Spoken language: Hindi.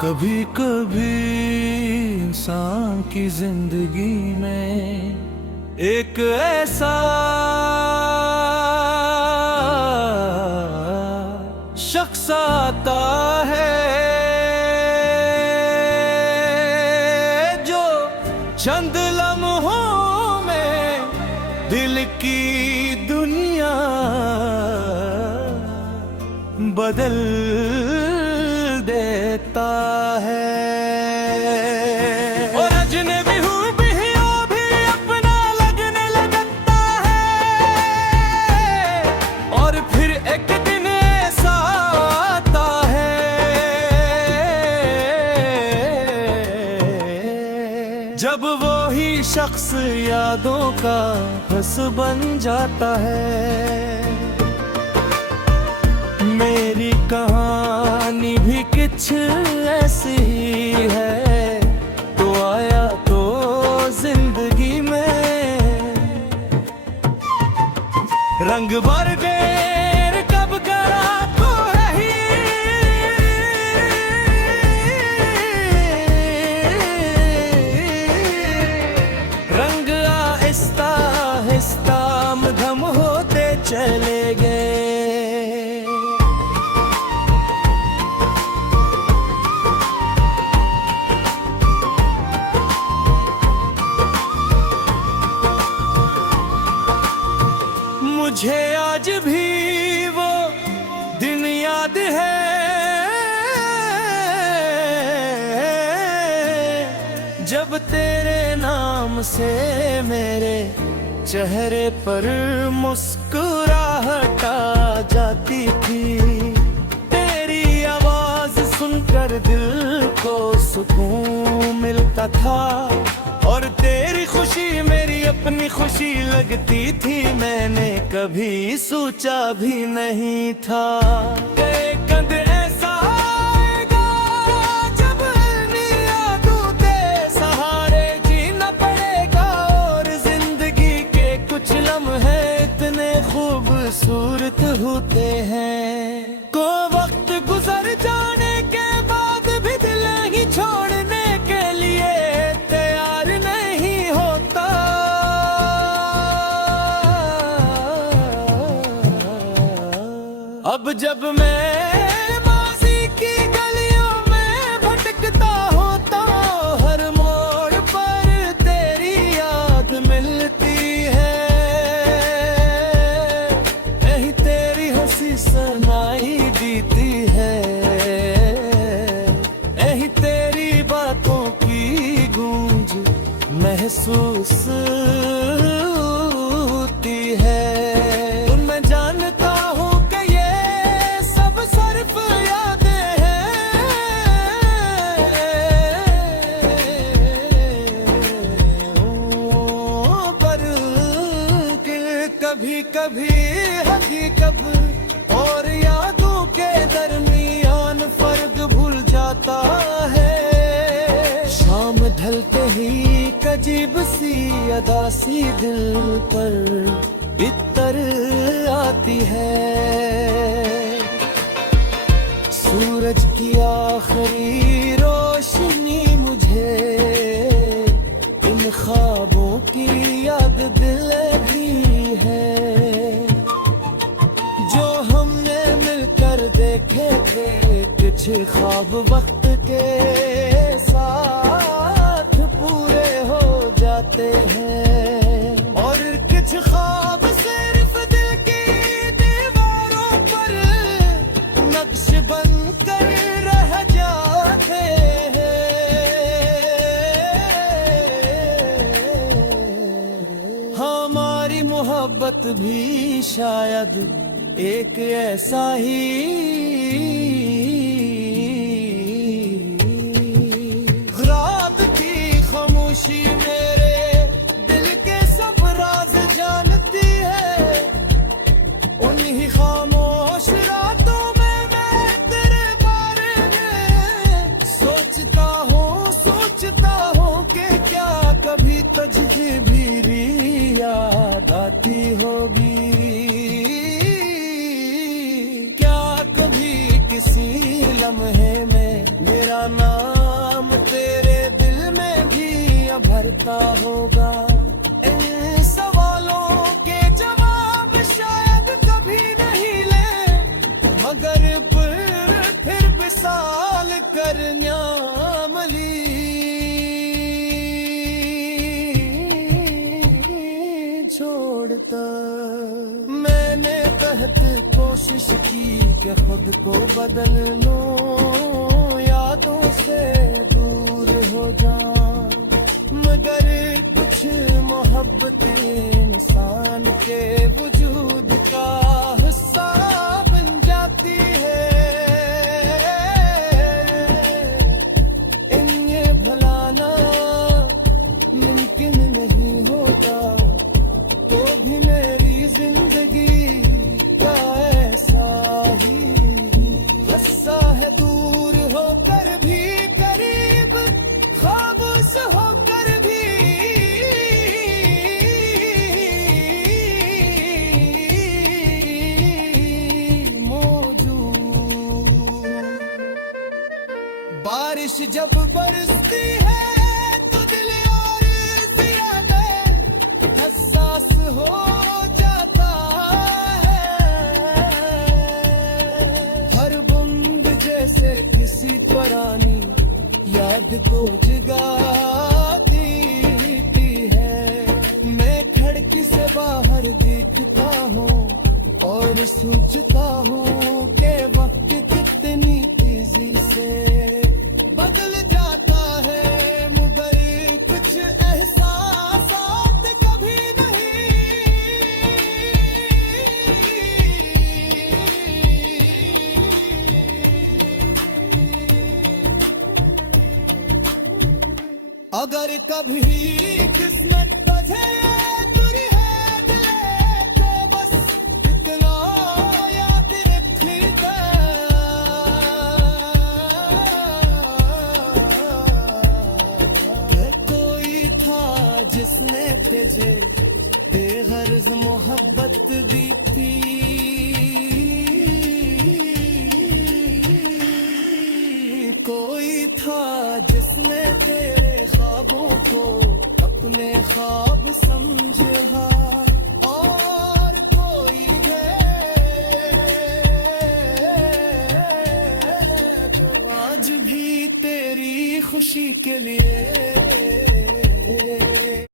कभी कभी इंसान की जिंदगी में एक ऐसा शख्स आता है जो चंद लम्हों में दिल की दुनिया बदल देता है। और अजनबी हूँ भी अपना लगने लगता है। और फिर एक दिन ऐसा आता है जब वो ही शख्स यादों का बस बन जाता है। मेरी कहानी भी कुछ ऐसी ही है, तो आया तो जिंदगी में रंग भर देर कब करा तो है ही। रंग आहिस्ता आहिस्ता मधम होते चले गए। मुझे आज भी वो दिन याद है जब तेरे नाम से मेरे चेहरे पर मुस्कुराहट आ जाती थी। तेरी आवाज सुनकर दिल को सुकून मिलता था और तेरी खुशी मेरी अपनी खुशी लगती थी। मैंने कभी सोचा भी नहीं था कि कद ऐसा आएगा जब यादों के सहारे जीना पड़ेगा। और जिंदगी के कुछ लम्हे इतने खूबसूरत होते हैं को वक्त गुजर जाने के बाद भी दिल ही छोड़ने के लिए तैयार नहीं होता। अब जब मैं माज़ी की गलियों में भटकता होता हूँ, हर मोड़ पर तेरी याद मिलती है। यही तेरी हंसी सुनाई देती है, यही तेरी बातों की गूंज महसूस होती है। मैं जानता हूँ कभी कभी हकीकत और यादों के दरमियान फर्क भूल जाता है। शाम ढलते ही अजीब सी अदा सी दिल पर इतर आती है। सूरज की आखिरी रोशनी मुझे इन ख्वाबों की याद दिलाती है जो हमने मिलकर देखे थे। कुछ ख्वाब वक्त के साथ पूरे हो जाते हैं और कुछ ख्वाब सिर्फ दिल की दीवारों पर नक्श बनकर रह जाते हैं। हमारी मोहब्बत भी शायद एक ऐसा ही रात की खामोशी मेरे दिल के सब राज जानती है। उन्हीं खामोश रातों में मैं तेरे बारे में सोचता हूँ कि क्या कभी तुझे भी याद आती होगी। किसी लम्हे में मेरा नाम भरता होगा। इन सवालों के जवाब शायद कभी नहीं ले, मगर फिर विसाल कर न्यामली छोड़ता। मैंने तहत कोशिश की कि खुद को बदल लूं, यादों से दूर हो जाऊं, मगर कुछ मोहब्बत इंसान के वजूद का हिस्सा बन जाती है। इन्हें भुलाना मुमकिन नहीं होता, तो भी मेरी जिंदगी का ऐसा ही हिस्सा है। दूर होकर भी करीब, खामोश होकर भी मौजूद। बारिश जब बरसती है तो दिल और ज्यादा हसास हो जाता है। हर बूंद जैसे किसी पुरानी याद को जगाती है। मैं खिड़की से बाहर देखता हूँ और सोचता हूँ कि वक्त कितनी तेजी से बदल जाता है, मगर कुछ एहसासात कभी नहीं। अगर कभी किस्मत बजे तुरी है दिले, तो बस इतना याद रखिएगा कि कोई था जिसने तुझे बेगर्ज मोहब्बत दी थी। कोई था जिसने तेरे ख्वाबों को अपने ख्वाब समझा, और कोई है जो आज भी तेरी खुशी के लिए